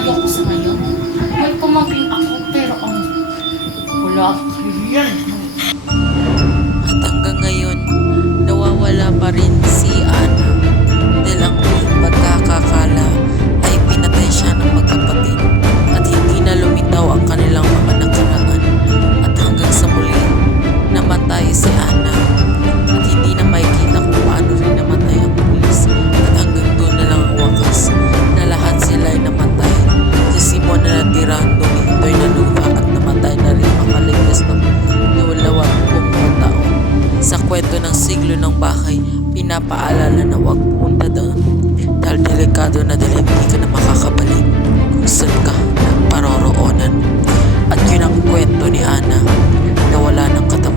malayo ako sa ngayon. May pamangkin ako pero wala kayo yan. At hanggang ngayon, nawawala pa rin si Ana dahil ang uling pagkakakala ay pinatay siya ng magkapatid at hindi na lumitaw ang kanilang mga nakaraan. At hanggang sa muli, namatay si Ana at hindi na makikita kung paano rin namatay ang pulis. At hanggang doon na lang ang wakas na lahat sila ay namatay. Si Simon na natira nung ito'y naluha at namatay na rin makalipas ng 20 taon. Sa kwento ng siglo ng bahay, pinapaalala na huwag punta doon dahil delikado na dahil hindi ka na makakabalik kung saan ka nagparoroonan. At yun ang kwento ni Ana na wala ng katawan.